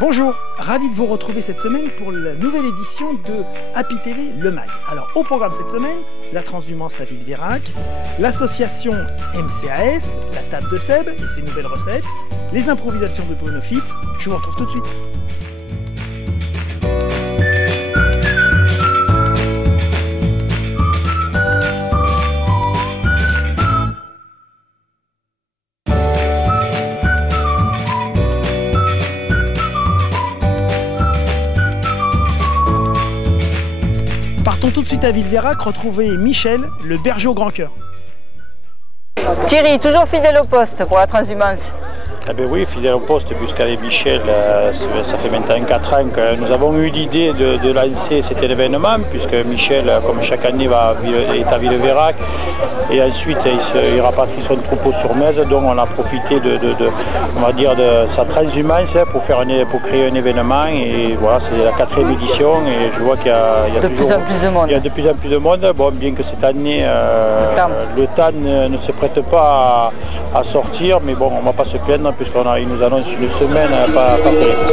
Bonjour, ravi de vous retrouver cette semaine pour la nouvelle édition de Happy TV Le Mag. Alors au programme cette semaine, la transhumance à Villeveyrac, l'association MCAS, la table de Seb et ses nouvelles recettes, les improvisations de Bruno Fit. Je vous retrouve tout de suite. Partons tout de suite à Villeveyrac, retrouver Michel, le berger au grand cœur. Thierry, toujours fidèle au poste pour la transhumance. Eh bien oui, fidèle au poste, puisqu'avec Michel, ça fait maintenant 4 ans que nous avons eu l'idée de lancer cet événement, puisque Michel, comme chaque année, est à Villeveyrac, et ensuite il rapatrie son troupeau sur Metz, donc on a profité on va dire de sa transhumance pour créer un événement, et voilà, c'est la 4e édition, et je vois qu'il y a de plus en plus de monde. Il y a de plus en plus de monde, bon, bien que cette année, le temps ne se prête pas à sortir, mais bon, on ne va pas se plaindre, puisqu'il nous annonce une semaine pas terrible.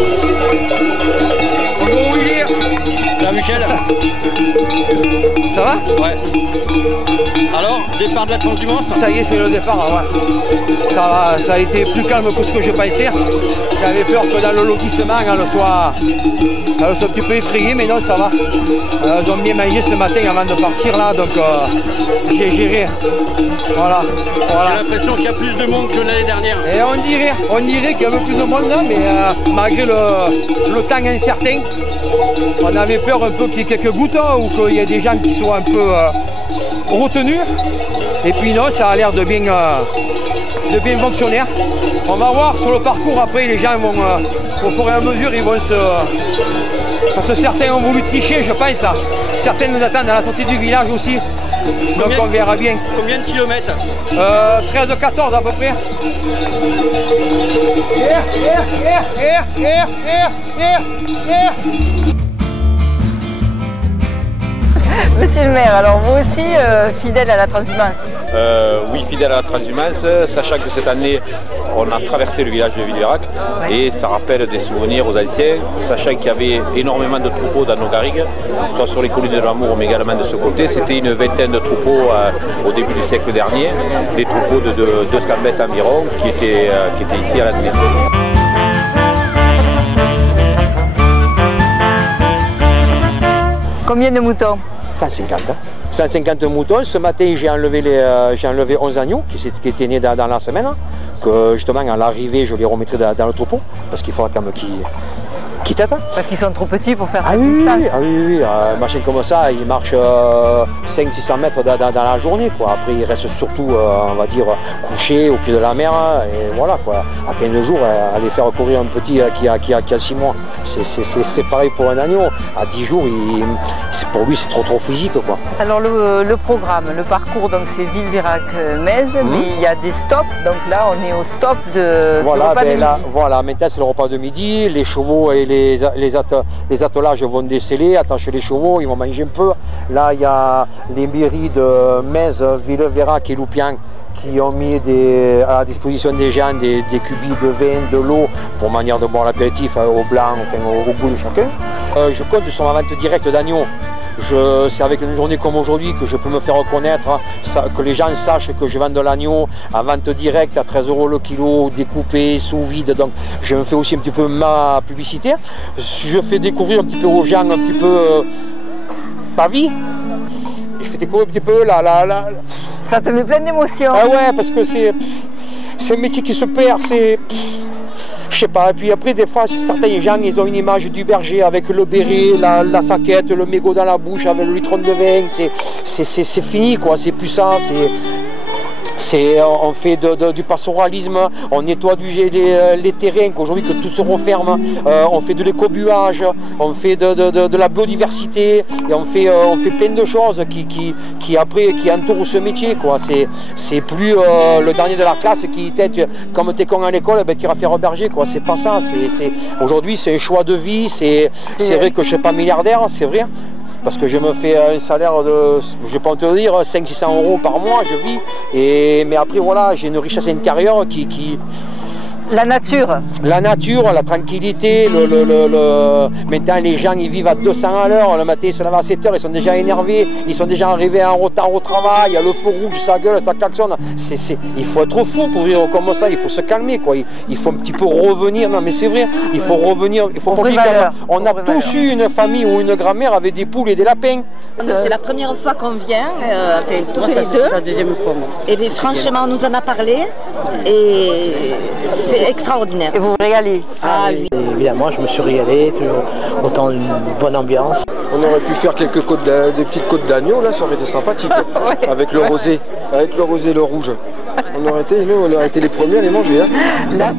Bonjour Willy. Salut Michel. Ça va? Ouais. Alors, départ de la transhumance? Ça y est, c'est le départ, ouais. Ça a été plus calme que ce que je pensais. J'avais peur que dans le lotissement, elle soit un petit peu effrayée, mais non, ça va. Ils ont bien mangé ce matin avant de partir là, donc j'ai géré. Voilà. J'ai l'impression qu'il y a plus de monde que l'année dernière. Et on dirait qu'il y a un peu plus de monde là, mais malgré le temps incertain, on avait peur un peu qu'il y ait quelques gouttes ou qu'il y ait des gens qui soient un peu retenus. Et puis non, ça a l'air de bien fonctionner. On va voir sur le parcours après, les gens vont, au fur et à mesure, ils vont parce que certains ont voulu tricher, je pense. Certains nous attendent à la sortie du village aussi. Donc on verra bien. Combien de kilomètres? 13-14 à peu près. Monsieur le maire, alors vous aussi fidèle à la transhumance? Oui, fidèle à la transhumance, sachant que cette année on a traversé le village de Villeveyrac, et ça rappelle des souvenirs aux anciens, sachant qu'il y avait énormément de troupeaux dans nos garrigues, soit sur les collines de l'Amour mais également de ce côté. C'était une vingtaine de troupeaux au début du siècle dernier, des troupeaux de 200 mètres environ qui étaient ici à l'année. Combien de moutons? 150. 150 moutons. Ce matin, j'ai enlevé 11 agneaux qui étaient nés dans la semaine, que justement à l'arrivée, je les remettrai dans le troupeau, parce qu'il faudra quand même qu'ils têtent. Parce qu'ils sont trop petits pour faire cette distance. Oui, un machin comme ça, il marche 500-600 mètres dans la journée, quoi. Après, il reste surtout, on va dire, couché au pied de la mer, et voilà, quoi. À 15 jours, aller faire courir un petit qui a 6 mois, c'est pareil pour un agneau. À 10 jours, pour lui, c'est trop physique, quoi. Alors le programme, le parcours, donc c'est Villeveyrac-Metz, mais il y a des stops, donc là on est au stop du repas de midi. Voilà, maintenant c'est le repas de midi, les chevaux et les attelages vont déceler, attacher les chevaux, ils vont manger un peu. Là il y a les mairies de Metz, Villeveyrac et Loupian qui ont mis à la disposition des gens des cubis de vin, de l'eau pour manière de boire l'apéritif au blanc, enfin au goût de chacun. Je compte sur ma vente directe d'agneaux. C'est avec une journée comme aujourd'hui que je peux me faire reconnaître, que les gens sachent que je vends de l'agneau à vente directe à 13 € le kilo, découpé, sous vide. Donc je me fais aussi un petit peu ma publicité. Je fais découvrir un petit peu aux gens un petit peu ma vie. Je fais découvrir un petit peu Ça te met plein d'émotions. Ah ouais, parce que c'est un métier qui se perd, je sais pas, et puis après des fois certains gens ils ont une image du berger avec le béret, la saquette, le mégot dans la bouche avec le litron de vin, c'est fini quoi, c'est plus ça, on fait du pastoralisme, on nettoie les terrains, qu'aujourd'hui que tout se referme, on fait de l'écobuage, on fait de la biodiversité, et on fait plein de choses qui entourent ce métier, quoi. C'est plus le dernier de la classe qui comme t'es con à l'école, ben, tu iras faire berger, quoi. C'est pas ça. Aujourd'hui c'est un choix de vie, c'est vrai que je suis pas milliardaire, c'est vrai. Parce que je me fais un salaire de, je vais pas te dire, 500-600 € par mois, je vis. Mais après voilà, j'ai une richesse intérieure qui La nature. La nature, la tranquillité, maintenant les gens ils vivent à 200 à l'heure, le matin ils se lèvent à 7 heures, ils sont déjà énervés, ils sont déjà arrivés en retard au travail, il y a le feu rouge, ça gueule, ça klaxonne. Il faut être fou pour vivre comme ça, il faut se calmer quoi, il faut un petit peu revenir, non mais c'est vrai, il faut revenir, il faut on a tous eu une famille ou une grand-mère avec des poules et des lapins. C'est la première fois qu'on vient, enfin tous les deux. C'est la deuxième fois. Et bien franchement on nous en a parlé et c'est extraordinaire. Et vous vous régalez? Ah oui. Et évidemment, je me suis régalé, toujours autant une bonne ambiance. On aurait pu faire quelques des petites côtes d'agneau, là, ça aurait été sympathique. Ouais. Avec le rosé, le rouge. On aurait été les premiers à les manger. Hein. Là,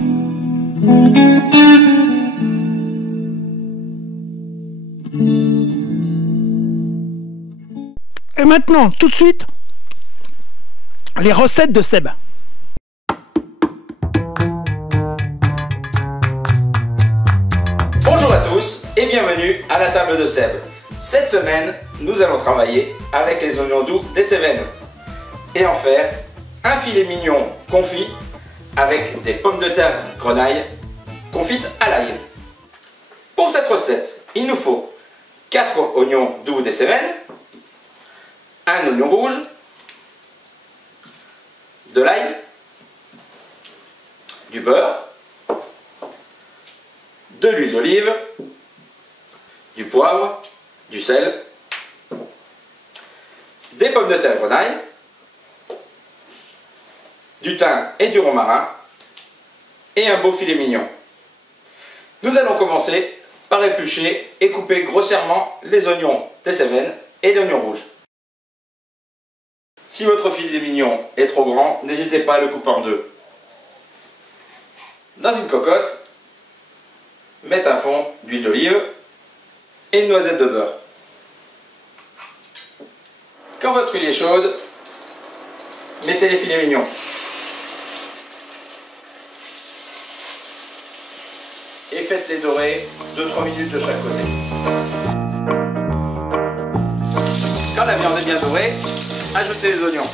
et maintenant, tout de suite, les recettes de Seb. Bonjour à tous et bienvenue à la table de Seb. Cette semaine, nous allons travailler avec les oignons doux des Cévennes et en faire un filet mignon confit avec des pommes de terre grenaille confites à l'ail. Pour cette recette, il nous faut 4 oignons doux des Cévennes, un oignon rouge, de l'ail, du beurre, de l'huile d'olive, du poivre, du sel, des pommes de terre grenaille, du thym et du romarin et un beau filet mignon. Nous allons commencer par éplucher et couper grossièrement les oignons des Cévennes et l'oignon rouge. Si votre filet mignon est trop grand, n'hésitez pas à le couper en deux. Dans une cocotte, mettez un fond d'huile d'olive et une noisette de beurre. Quand votre huile est chaude, mettez les filets mignons. Et faites-les dorer 2-3 minutes de chaque côté. Quand la viande est bien dorée, ajoutez les oignons.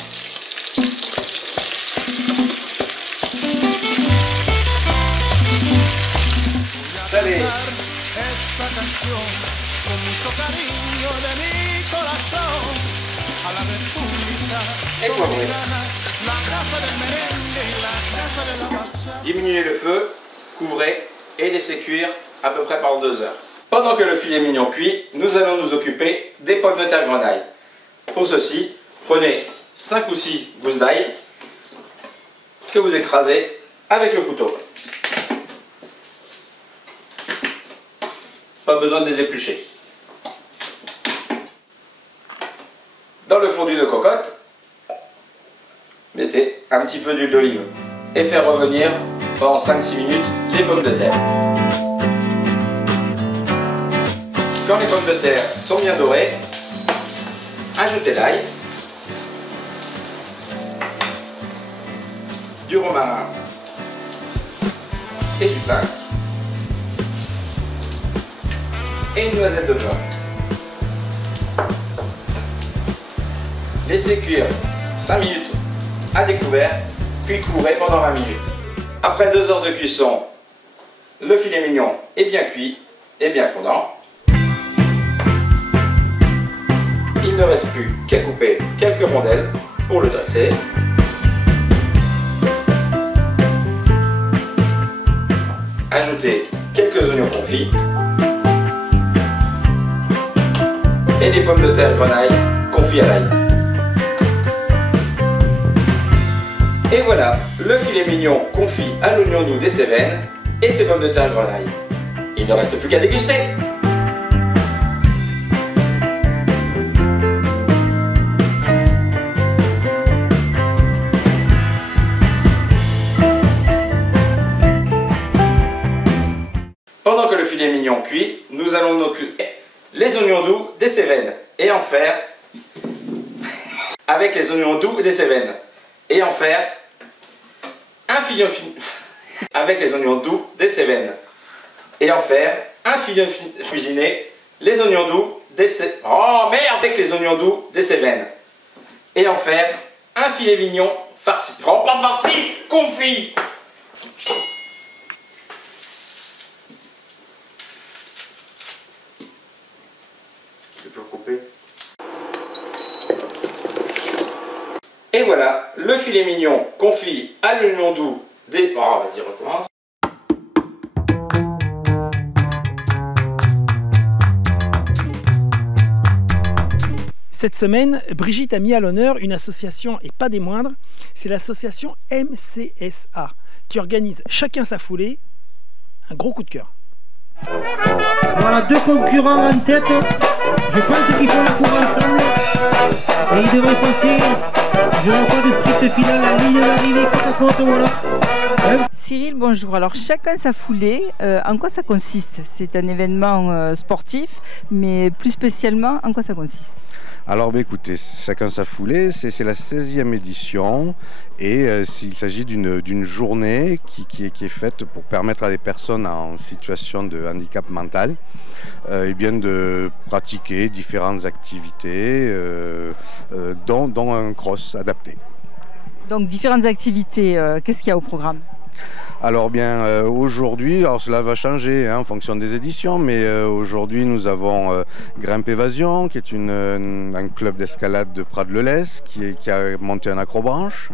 Salez. Et poivrez. Diminuez le feu, couvrez et laissez cuire à peu près pendant 2 heures. Pendant que le filet mignon cuit, nous allons nous occuper des pommes de terre grenaille. Pour ceci, prenez 5 ou 6 gousses d'ail que vous écrasez avec le couteau. Pas besoin de les éplucher. Dans le fondu de cocotte, mettez un petit peu d'huile d'olive et faire revenir pendant 5-6 minutes les pommes de terre. Quand les pommes de terre sont bien dorées, ajoutez l'ail, du romarin et du thym et une noisette de beurre. Laissez cuire 5 minutes à découvert, puis couvrez pendant 20 minutes. Après 2 heures de cuisson, le filet mignon est bien cuit et bien fondant. Il ne reste plus qu'à couper quelques rondelles pour le dresser. Ajoutez quelques oignons confits et des pommes de terre grenaille confits à l'ail. Et voilà, le filet mignon confit à l'oignon doux des Cévennes et ses pommes de terre grenaille. Il ne reste plus qu'à déguster. Pendant que le filet mignon cuit, nous allons nous occuper les oignons doux des Cévennes et en faire avec les oignons doux des Cévennes et en faire un filet avec les oignons doux des Cévennes et en faire un filet cuisiné les oignons doux des Cévennes. Oh merde, avec les oignons doux des Cévennes et en faire un filet mignon farci. Oh pas farci, confit. peux couper. Et voilà, le filet mignon confit à l'oignon doux des... Oh, vas-y, recommence. Cette semaine, Brigitte a mis à l'honneur une association, et pas des moindres, c'est l'association MCSA, qui organise Chacun sa foulée, un gros coup de cœur. Voilà, deux concurrents en tête, je pense qu'ils font la cour ensemble, et ils devraient passer, je n'ai pas de sprint final, la ligne d'arrivée côte à côte, voilà. Cyril, bonjour. Alors, Chacun sa foulée, en quoi ça consiste? C'est un événement sportif, mais plus spécialement, en quoi ça consiste? Alors écoutez, Chacun sa foulée, c'est la 16e édition et il s'agit d'une journée qui est faite pour permettre à des personnes en situation de handicap mental de pratiquer différentes activités dont un cross adapté. Donc différentes activités, qu'est-ce qu'il y a au programme? Alors bien aujourd'hui, alors cela va changer en fonction des éditions, mais aujourd'hui nous avons Grimpe Évasion qui est un club d'escalade de Prades-le-Lez qui a monté un acrobranche.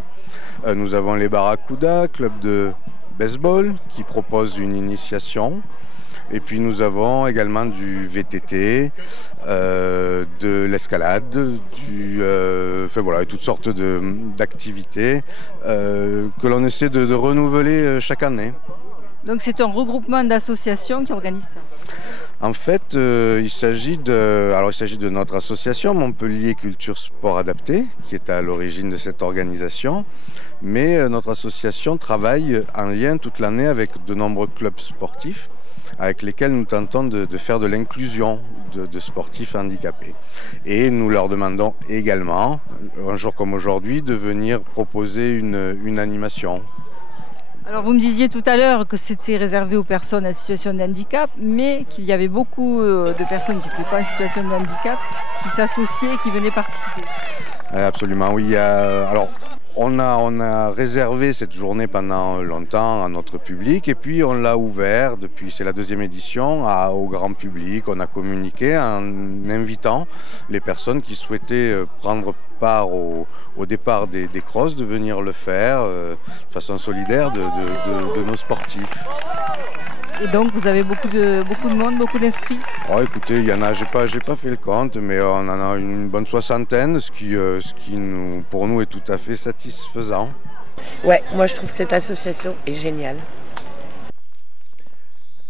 Nous avons les Barracuda, club de baseball qui propose une initiation. Et puis nous avons également du VTT, de l'escalade, voilà, toutes sortes d'activités que l'on essaie de renouveler chaque année. Donc c'est un regroupement d'associations qui organise ça? En fait, il s'agit de notre association Montpellier Culture Sport Adapté, qui est à l'origine de cette organisation. Mais notre association travaille en lien toute l'année avec de nombreux clubs sportifs, avec lesquels nous tentons de faire de l'inclusion de sportifs handicapés. Et nous leur demandons également, un jour comme aujourd'hui, de venir proposer une animation. Alors vous me disiez tout à l'heure que c'était réservé aux personnes en situation de handicap, mais qu'il y avait beaucoup de personnes qui n'étaient pas en situation de handicap, qui s'associaient et qui venaient participer. Absolument, oui. Alors, on a réservé cette journée pendant longtemps à notre public et puis on l'a ouvert depuis, c'est la 2e édition, au grand public. On a communiqué en invitant les personnes qui souhaitaient prendre part au départ des crosses de venir le faire de façon solidaire de nos sportifs. Et donc vous avez beaucoup de monde, beaucoup d'inscrits? Oh, écoutez, il y en a, j'ai pas fait le compte, mais on en a une bonne soixantaine, ce qui pour nous est tout à fait satisfaisant. Ouais, moi je trouve que cette association est géniale.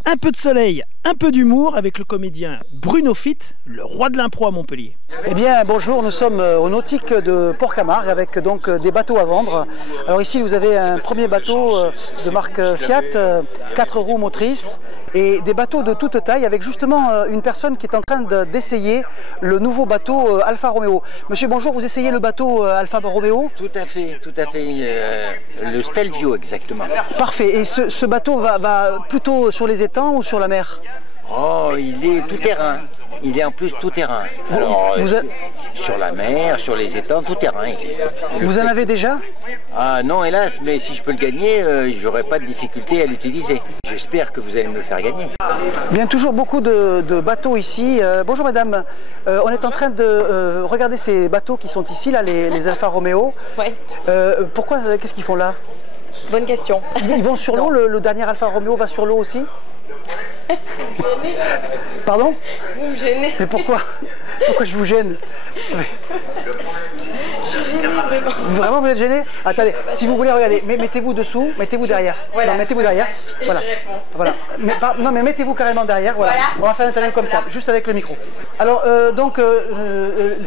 Un peu de soleil, un peu d'humour avec le comédien Bruno Fitt, le roi de l'impro à Montpellier. Eh bien bonjour, nous sommes au nautique de Port-Camargue avec donc des bateaux à vendre. Alors ici vous avez un premier bateau de marque Fiat, 4 roues motrices et des bateaux de toute taille avec justement une personne qui est en train d'essayer le nouveau bateau Alfa Romeo. Monsieur bonjour, vous essayez le bateau Alfa Romeo? Tout à fait, le Stelvio exactement. Parfait, et ce bateau va plutôt sur les étangs ou sur la mer? Oh, il est tout terrain. Il est en plus tout terrain. Alors, sur la mer, sur les étangs, tout terrain. Vous en avez déjà? Ah non, hélas, mais si je peux le gagner, j'aurai pas de difficulté à l'utiliser. J'espère que vous allez me le faire gagner. Bien, toujours beaucoup de bateaux ici. Bonjour madame, on est en train de regarder ces bateaux qui sont ici, là, les Alfa Romeo. Ouais. Pourquoi, qu'est-ce qu'ils font là? Bonne question. Ils vont sur l'eau, le dernier Alfa Romeo va sur l'eau aussi? Pardon? Vous me gênez. Mais pourquoi? Pourquoi je vous gêne? Je suis gênée, vraiment. Vraiment, vous êtes gêné? Attendez, si vous voulez, regardez, mettez-vous dessous, mettez-vous derrière. Voilà. Non, mettez-vous derrière. Et voilà. je réponds. Voilà. Non, mais mettez-vous carrément derrière. Voilà. On va faire l'interview comme ça, juste avec le micro. Alors,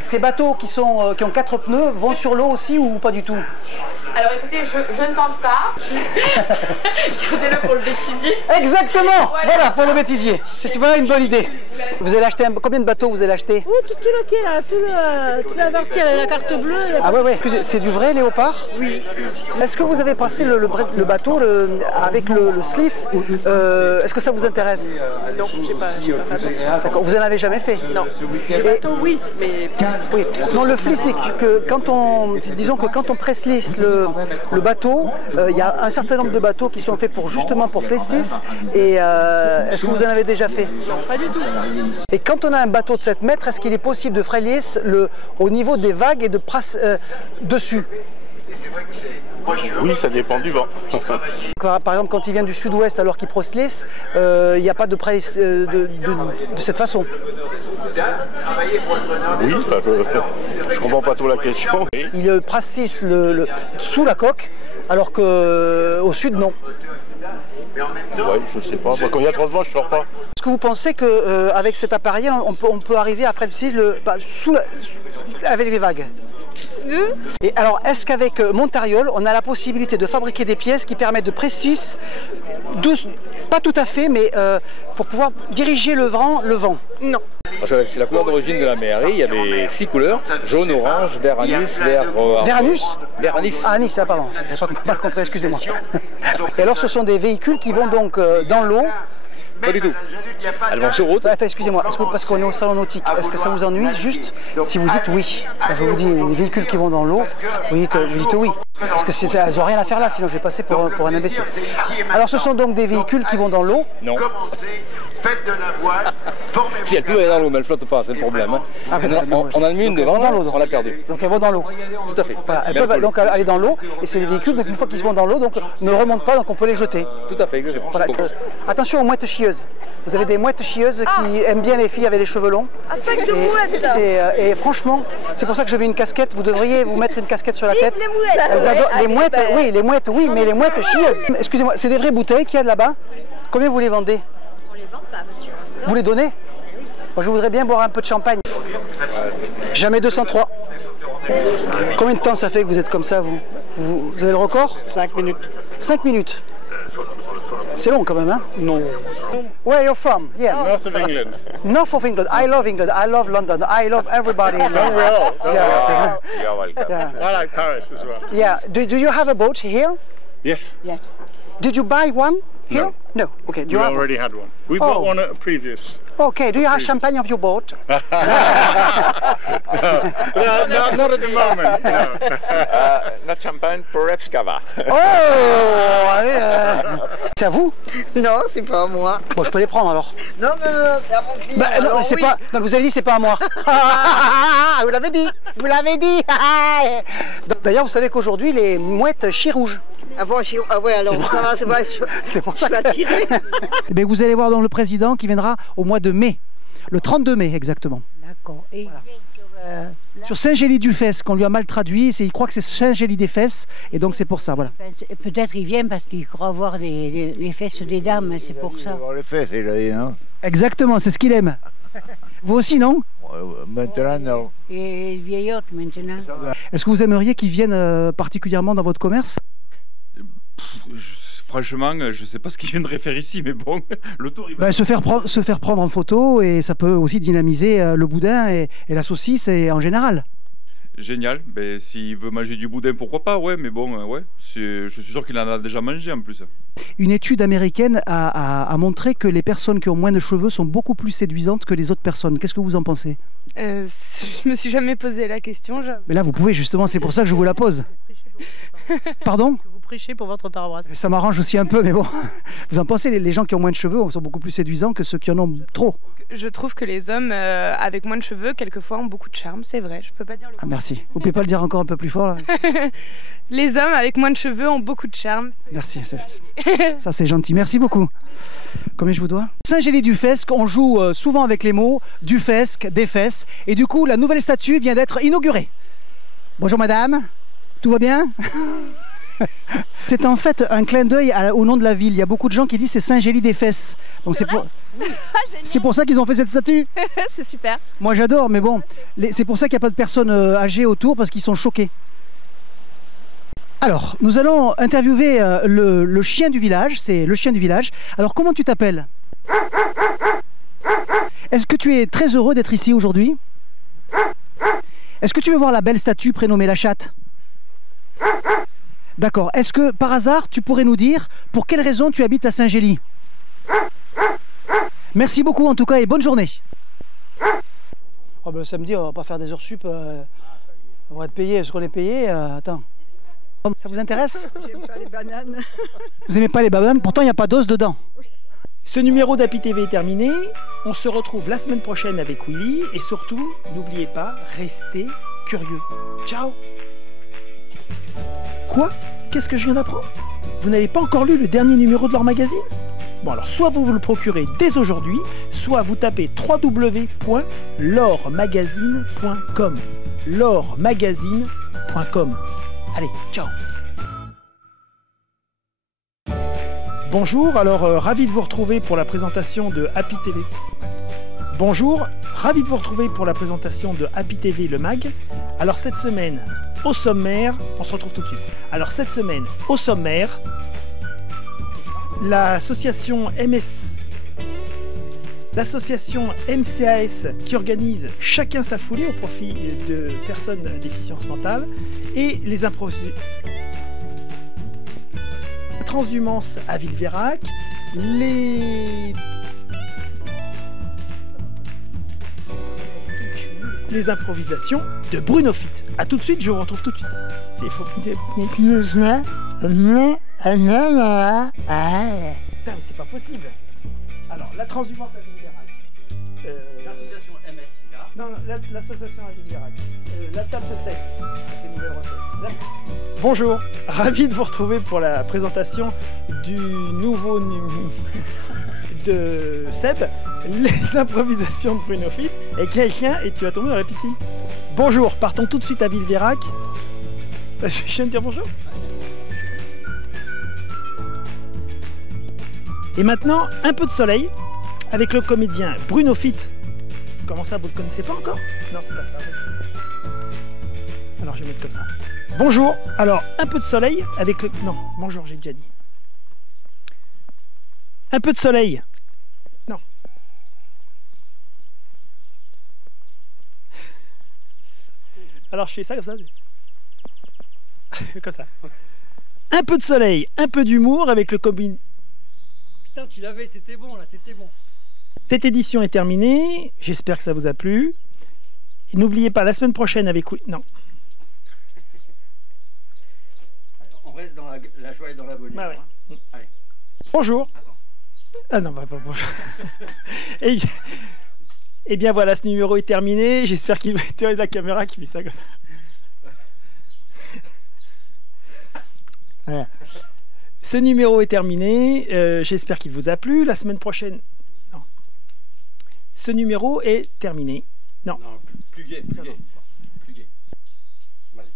ces bateaux qui ont 4 pneus vont sur l'eau aussi ou pas du tout? Alors écoutez, je ne pense pas. Gardez-le pour le bêtisier. Exactement. Voilà, pour le bêtisier. C'est une bonne idée. Vous allez acheter combien de bateaux vous allez acheter? Tout le quai là, toute la partie avec la carte bleue. Ah ouais. C'est du vrai léopard? Oui. Est-ce que vous avez passé le bateau avec le sleeve? Est-ce que ça vous intéresse? Non, j'ai pas fait attention. D'accord, vous en avez jamais fait? Non. Le bateau, oui, mais... Oui. Non, le fleece, c'est que disons que quand on presse le le bateau, il y a un certain nombre de bateaux qui sont faits justement pour Flestis. Et est-ce que vous en avez déjà fait? Non, pas du tout. Et quand on a un bateau de 7 mètres, est-ce qu'il est possible de freilier au niveau des vagues et de dessus? Oui, ça dépend du vent. Par exemple, quand il vient du sud-ouest alors qu'il proselyse, il n'y a pas de presse de cette façon. Oui, enfin, je comprends pas trop la question. Il prassisse sous la coque, alors qu'au sud, non. Oui, je sais pas. Quand il y a trop de vent, je ne sors pas. Est-ce que vous pensez qu'avec cet appareil, on peut arriver à préciser avec les vagues? Et alors, est-ce qu'avec Montariol, on a la possibilité de fabriquer des pièces qui permettent de préciser, pas tout à fait, mais pour pouvoir diriger le vent? Non. C'est la couleur d'origine de la mairie, il y avait 6 couleurs, jaune, orange, vert anis, vert... Vert anus? Vert anis. Ah, anis, pardon, j'ai pas mal compris, excusez-moi. Et alors, ce sont des véhicules qui vont donc dans l'eau? Pas du tout. Elles vont sur route. Attends, excusez-moi, parce qu'on est au salon nautique, est-ce que ça vous ennuie juste si vous dites oui? Quand je vous dis les véhicules qui vont dans l'eau, vous dites oui. Parce que elles n'ont rien à faire là, sinon je vais passer pour un imbécile. Alors ce sont donc des véhicules qui vont dans l'eau? Non. Si elle peut aller dans l'eau, mais elle ne flotte pas, c'est le problème. Hein. Ah, on a mis une devant, on l'a perdue. Donc elles vont dans l'eau? Tout à fait. Voilà, elles peuvent donc aller dans l'eau, et c'est des véhicules, donc une fois qu'ils vont dans l'eau, donc ne remontent pas, donc on peut les jeter. Tout à fait, exactement. Voilà. Attention aux mouettes chieuses. Vous avez des mouettes chieuses qui aiment bien les filles avec les cheveux longs. Et franchement, c'est pour ça que je mets une casquette. Vous devriez vous mettre une casquette sur la tête. Les mouettes, oui, mais les mouettes chieuses. Excusez-moi, c'est des vraies bouteilles qu'il y a de là-bas? Combien vous les vendez? On les vend pas, monsieur. Vous les donnez? Moi, je voudrais bien boire un peu de champagne. Jamais 203. Combien de temps ça fait que vous êtes comme ça, vous avez le record? 5 minutes. 5 minutes. C'est long quand même, hein? Non. Where are you from? Yes. North of England. North of England. I love England. I love London. I love everybody in London. Don't we all? Yeah. You're welcome. Yeah. I like Paris as well. Yeah. Do you have a boat here? Yes. Yes. Did you buy one here? No. Okay. We already had one. We bought one at a previous. Okay. Do you have champagne of your boat? No, not at the moment. No. Not champagne, perhaps cava. C'est à vous? Non, c'est pas à moi. Bon, je peux les prendre alors. Non, c'est à mon client. Bah, non, c'est pas. Non, vous avez dit c'est pas à moi. Vous l'avez dit. Vous l'avez dit. D'ailleurs, vous savez qu'aujourd'hui les mouettes chient rouges. Ah bon, ouais, alors ça va, c'est vrai. C'est pour ça que je suis attirée. Mais vous allez voir donc le président qui viendra au mois de mai, le 32 mai exactement. D'accord. Et voilà. Sur Saint-Gély-du-Fès, qu'on lui a mal traduit, il croit que c'est Saint-Gély-des-Fesses, et donc c'est pour ça, voilà. peut-être il vient parce qu'il croit voir les fesses des dames, c'est pour ça. Voir les fesses, il a dit, non? Exactement, c'est ce qu'il aime. Vous aussi, non? Maintenant, non. Et vieillotte, maintenant. Est-ce que vous aimeriez qu'il vienne particulièrement dans votre commerce? Franchement, je ne sais pas ce qu'il viendrait faire ici, mais bon, le tour il va... se faire prendre en photo, et ça peut aussi dynamiser le boudin et la saucisse et en général. Génial, ben, s'il veut manger du boudin, pourquoi pas, ouais, mais bon, ouais, je suis sûr qu'il en a déjà mangé en plus. Une étude américaine a montré que les personnes qui ont moins de cheveux sont beaucoup plus séduisantes que les autres personnes. Qu'est-ce que vous en pensez? Je me suis jamais posé la question. Mais là, vous pouvez justement, c'est pour ça que je vous la pose. Pardon? Vous prêchez pour votre paroisse. Ça m'arrange aussi un peu, mais bon. Vous en pensez, les gens qui ont moins de cheveux sont beaucoup plus séduisants que ceux qui en ont trop? Je trouve que les hommes avec moins de cheveux, quelquefois, ont beaucoup de charme, c'est vrai. Je peux pas dire le contraire. Merci. Vous pouvez pas le dire encore un peu plus fort là? Les hommes avec moins de cheveux ont beaucoup de charme. Merci. Ça c'est gentil. Merci beaucoup. Combien je vous dois? Saint-Gély-du-Fesque, on joue souvent avec les mots du fesque, des fesses, et du coup la nouvelle statue vient d'être inaugurée. Bonjour madame, tout va bien? C'est en fait un clin d'œil au nom de la ville. Il y a beaucoup de gens qui disent c'est Saint-Gély-des-Fesses. Donc c'est pour ça qu'ils ont fait cette statue. C'est super. Moi j'adore, mais bon, c'est pour ça qu'il n'y a pas de personnes âgées autour, parce qu'ils sont choqués. Alors, nous allons interviewer le chien du village, c'est le chien du village. Alors comment tu t'appelles? Est-ce que tu es très heureux d'être ici aujourd'hui? Est-ce que tu veux voir la belle statue prénommée la chatte? D'accord. Est-ce que par hasard tu pourrais nous dire pour quelle raison tu habites à Saint-Gély? Merci beaucoup en tout cas et bonne journée. Oh ben, samedi on va pas faire des heures sup, on va être payé, est-ce qu'on est payé? Attends. Ça vous intéresse? J'aime pas les bananes. Vous aimez pas les bananes? Pourtant, il n'y a pas d'os dedans. Ce numéro d'Happy TV est terminé. On se retrouve la semaine prochaine avec Willy. Et surtout, n'oubliez pas, restez curieux. Ciao. Quoi? Qu'est-ce que je viens d'apprendre? Vous n'avez pas encore lu le dernier numéro de leur magazine? Bon alors, soit vous le procurez dès aujourd'hui, soit vous tapez www.lormagazine.com. lormagazine.com. Allez, ciao. Bonjour, alors ravi de vous retrouver pour la présentation de Happy TV. Bonjour, ravi de vous retrouver pour la présentation de Happy TV le mag. Alors cette semaine, au sommaire, on se retrouve tout de suite. Alors cette semaine, au sommaire, l'association MCAS qui organise Chacun sa foulée au profit de personnes à déficience mentale et les improvisations. Transhumance à Villeveyrac, les improvisations de Bruno Fit. A tout de suite, je vous retrouve tout de suite. Putain, mais c'est pas possible. Alors, la transhumance à Villeveyrac. L'association MS-SIDA. Non, l'association à Villeveyrac. La table de sel. C'est une nouvelle recette. Bonjour, ravi de vous retrouver pour la présentation du nouveau de Seb, les improvisations de Bruno Fit, et quelqu'un, et tu vas tomber dans la piscine. Bonjour, partons tout de suite à Villeveyrac. Je viens de dire bonjour. Et maintenant, un peu de soleil avec le comédien Bruno Fit. Comment ça, vous ne le connaissez pas encore? Non, c'est pas ça. Alors je vais mettre comme ça. Bonjour, alors un peu de soleil avec le... Non, bonjour, j'ai déjà dit. Un peu de soleil. Non. Alors je fais ça comme ça. Comme ça. Un peu de soleil, un peu d'humour avec le combine. Putain, tu l'avais, c'était bon là, c'était bon. Cette édition est terminée, j'espère que ça vous a plu. Et n'oubliez pas, la semaine prochaine avec... Non. On reste dans la joie et dans la bonne humeur. Bah ouais. Hein. Allez. Bonjour. Attends. Ah non, bah, pas bonjour. Et bien voilà, ce numéro est terminé. J'espère qu'il va être la caméra qui fait ça comme ça. Voilà. Ce numéro est terminé. J'espère qu'il vous a plu. La semaine prochaine... Non. Ce numéro est terminé. Non. Non, plus gai, plus gai. Plus gai. Vas-y.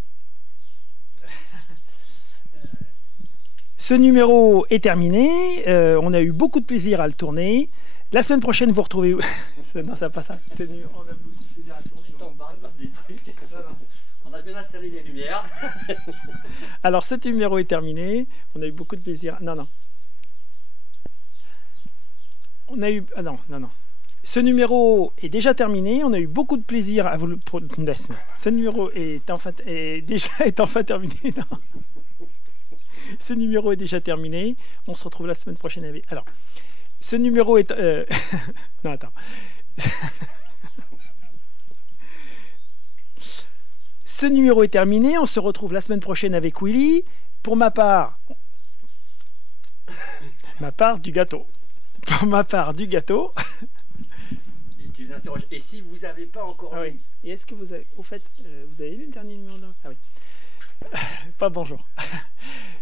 Ce numéro est terminé. On a eu beaucoup de plaisir à le tourner. La semaine prochaine, vous retrouvez... non, ça pas ça. On a beaucoup de plaisir à le tourner. Des trucs. On a bien installé les lumières. Alors, ce numéro est terminé. On a eu beaucoup de plaisir. Non, non. On a eu... Ah non, non, non. Ce numéro est déjà terminé. On a eu beaucoup de plaisir à vous le... Ce numéro est enfin terminé. Non. Ce numéro est déjà terminé. On se retrouve la semaine prochaine avec... Alors, ce numéro est... non, attends. Ce numéro est terminé. On se retrouve la semaine prochaine avec Willy. Pour ma part... du gâteau. Pour ma part, du gâteau... Tu les interroges. Et si vous n'avez pas encore... Ah oui. Et est-ce que vous avez... Au fait, vous avez lu le dernier numéro de... Ah oui. Pas bonjour.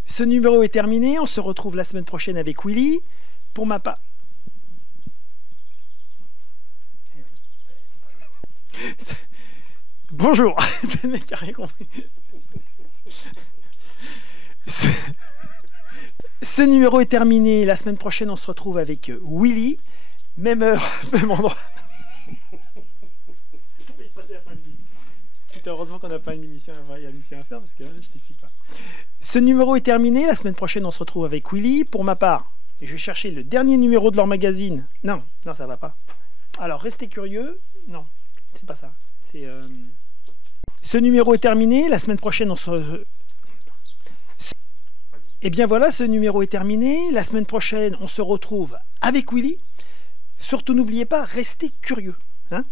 Ce numéro est terminé. On se retrouve la semaine prochaine avec Willy. Pour ma part... Bonjour. Le mec a rien compris. Ce numéro est terminé. La semaine prochaine, on se retrouve avec Willy. Même heure, même endroit. Heureusement qu'on n'a pas une émission à faire, il y a une émission à faire parce que là, je t'explique pas. Ce numéro est terminé. La semaine prochaine, on se retrouve avec Willy. Pour ma part, je vais chercher le dernier numéro de leur magazine. Non, non, ça va pas. Alors, restez curieux. Non, c'est pas ça. C'est... Ce numéro est terminé. La semaine prochaine, on se... Et bien voilà, ce numéro est terminé. La semaine prochaine, on se retrouve avec Willy. Surtout, n'oubliez pas, restez curieux. Hein?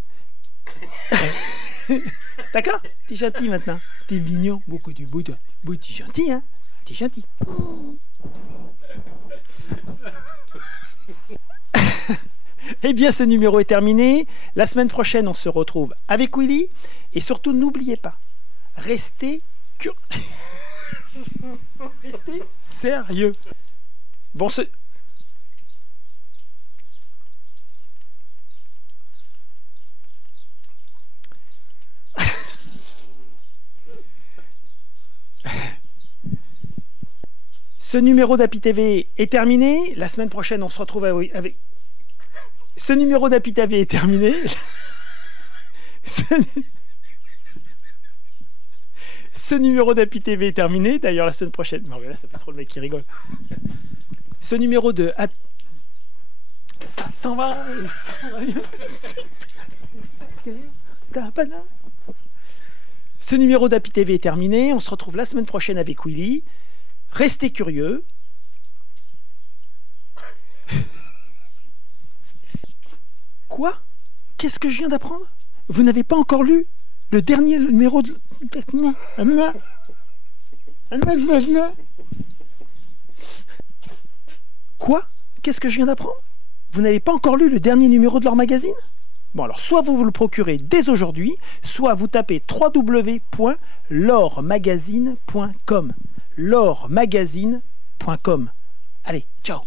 D'accord? T'es gentil maintenant. T'es mignon, beaucoup du bout. Oui, t'es gentil, hein? T'es gentil. Eh bien, ce numéro est terminé. La semaine prochaine, on se retrouve avec Willy. Et surtout, n'oubliez pas, restez curieux. Restez sérieux. Bon, ce numéro d'Happy TV est terminé. La semaine prochaine, on se retrouve avec... Ce numéro d'Happy TV est terminé. Ce numéro d'Happy TV est terminé. D'ailleurs, la semaine prochaine... Non, mais là, ça fait trop le mec qui rigole. Ce numéro de... Ça s'en va. Ce numéro d'Happy TV est terminé. On se retrouve la semaine prochaine avec Willy. Restez curieux. Quoi? Qu'est-ce que je viens d'apprendre? Vous n'avez pas encore lu le dernier numéro de... Quoi? Qu'est-ce que je viens d'apprendre? Vous n'avez pas encore lu le dernier numéro de leur magazine? Bon, alors, soit vous le procurez dès aujourd'hui, soit vous tapez www.lormagazine.com. lormagazine.com. Allez, ciao!